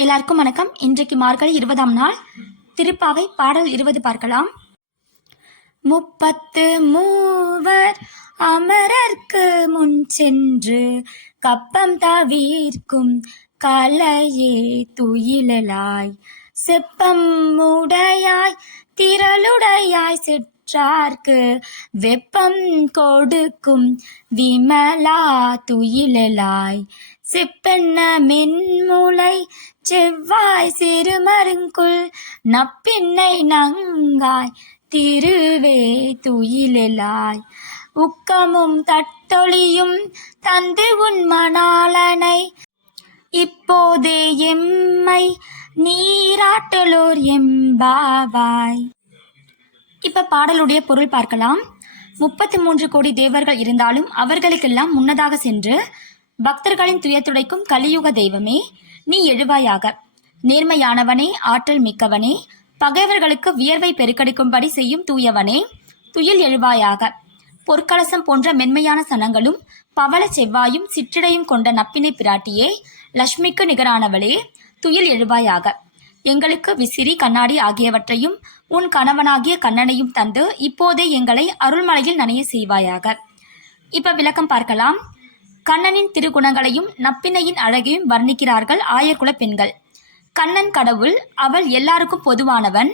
எல்லாருக்கும் வணக்கம். இன்றைக்கு மார்கழி இருபதாம் நாள். திருப்பாவை பாடல் இருபது பார்க்கலாம். முப்பத்து மூவர் அமரர்க்கு முன் சென்று கப்பம் தவிர்க்கும் கலையே துயிலலாய். செப்பம் உடையாய் திரளுடையாய் சிற்றார்க்கு வெப்பம் கொடுக்கும் விமலா துயிலாய் செப்பென்ன மென்முளை செவ்வாய் சிறுமருங்குள் நப்பின்னை நங்காய் திருவே துயிலாய் உக்கமும் தட்டொளியும் தந்து உன் மணாளனை இப்போதே எம்மை நீராட்டலோர் எம்பாவாய். இப்ப பாடலுடைய பொருள் பார்க்கலாம். முப்பத்தி மூன்று கோடி தேவர்கள் இருந்தாலும் அவர்களுக்கெல்லாம் முன்னதாக சென்று பக்தர்களின் துயத்துடைக்கும் கலியுக தெய்வமே நீ எழுவாயாக. நேர்மையானவனே ஆற்றல் மிக்கவனே பகைவர்களுக்கு வியர்வை பெருக்கெடுக்கும்படி செய்யும் தூயவனே துயில் எழுவாயாக. பொற்கலசம் போன்ற மென்மையான சனங்களும் பவள செவ்வாயும் சிற்றிடையும் கொண்ட நப்பினை பிராட்டியே லட்சுமிக்கு நிகரானவளே துயில் எழுவாயாக. எங்களுக்கு விசிறி கண்ணாடி ஆகியவற்றையும் உன் கணவனாகிய கண்ணனையும் தந்து இப்போதே எங்களை அருள்மலையில் நனைய செய்வாயாக. இப்ப விளக்கம் பார்க்கலாம். கண்ணனின் திருகுணங்களையும் நப்பினையின் அழகையும் வர்ணிக்கிறார்கள் ஆயர்குல பெண்கள். கண்ணன் கடவுள் அவள் எல்லாருக்கும் பொதுவானவன்.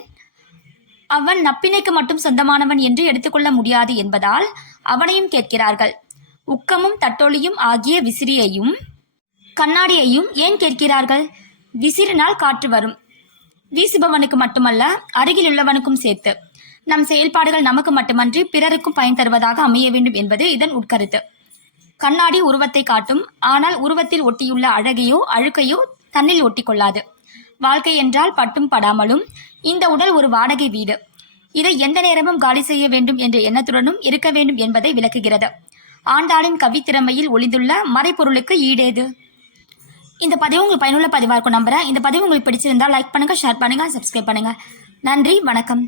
அவன் நப்பினைக்கு மட்டும் சொந்தமானவன் என்று எடுத்துக்கொள்ள முடியாது என்பதால் அவனையும் கேட்கிறார்கள். உக்கமும் தட்டொலியும் ஆகிய விசிறியையும் கண்ணாடியையும் ஏன் கேட்கிறார்கள்? விசிறினால் காற்று வரும். வீசுபவனுக்கு மட்டுமல்ல அருகில் உள்ளவனுக்கும் சேர்த்து. நம் செயல்பாடுகள் நமக்கு மட்டுமன்றி பிறருக்கும் பயன் தருவதாக அமைய வேண்டும் என்பது இதன் உட்கருத்து. கண்ணாடி உருவத்தை காட்டும் ஆனால் உருவத்தில் ஒட்டியுள்ள அழகையோ அழுக்கையோ தன்னில் ஒட்டிக்கொள்ளாது. வாழ்க்கை என்றால் பட்டும் படாமலும் இந்த உடல் ஒரு வாடகை வீடு. இதை எந்த நேரமும் காலி செய்ய வேண்டும் என்ற எண்ணத்துடனும் இருக்க வேண்டும் என்பதை விளக்குகிறது. ஆண்டாளின் கவித்திறமையில் ஒளிந்துள்ள மறைப்பொருளுக்கு ஈடேது? இந்த பதிவு உங்களுக்கு பயனுள்ள பதிவாக இருக்கும் நம்புறேன். இந்த பதிவு உங்களுக்கு பிடிச்சிருந்தா லைக் பண்ணுங்க ஷேர் பண்ணுங்க சப்ஸ்கிரைப் பண்ணுங்க. நன்றி வணக்கம்.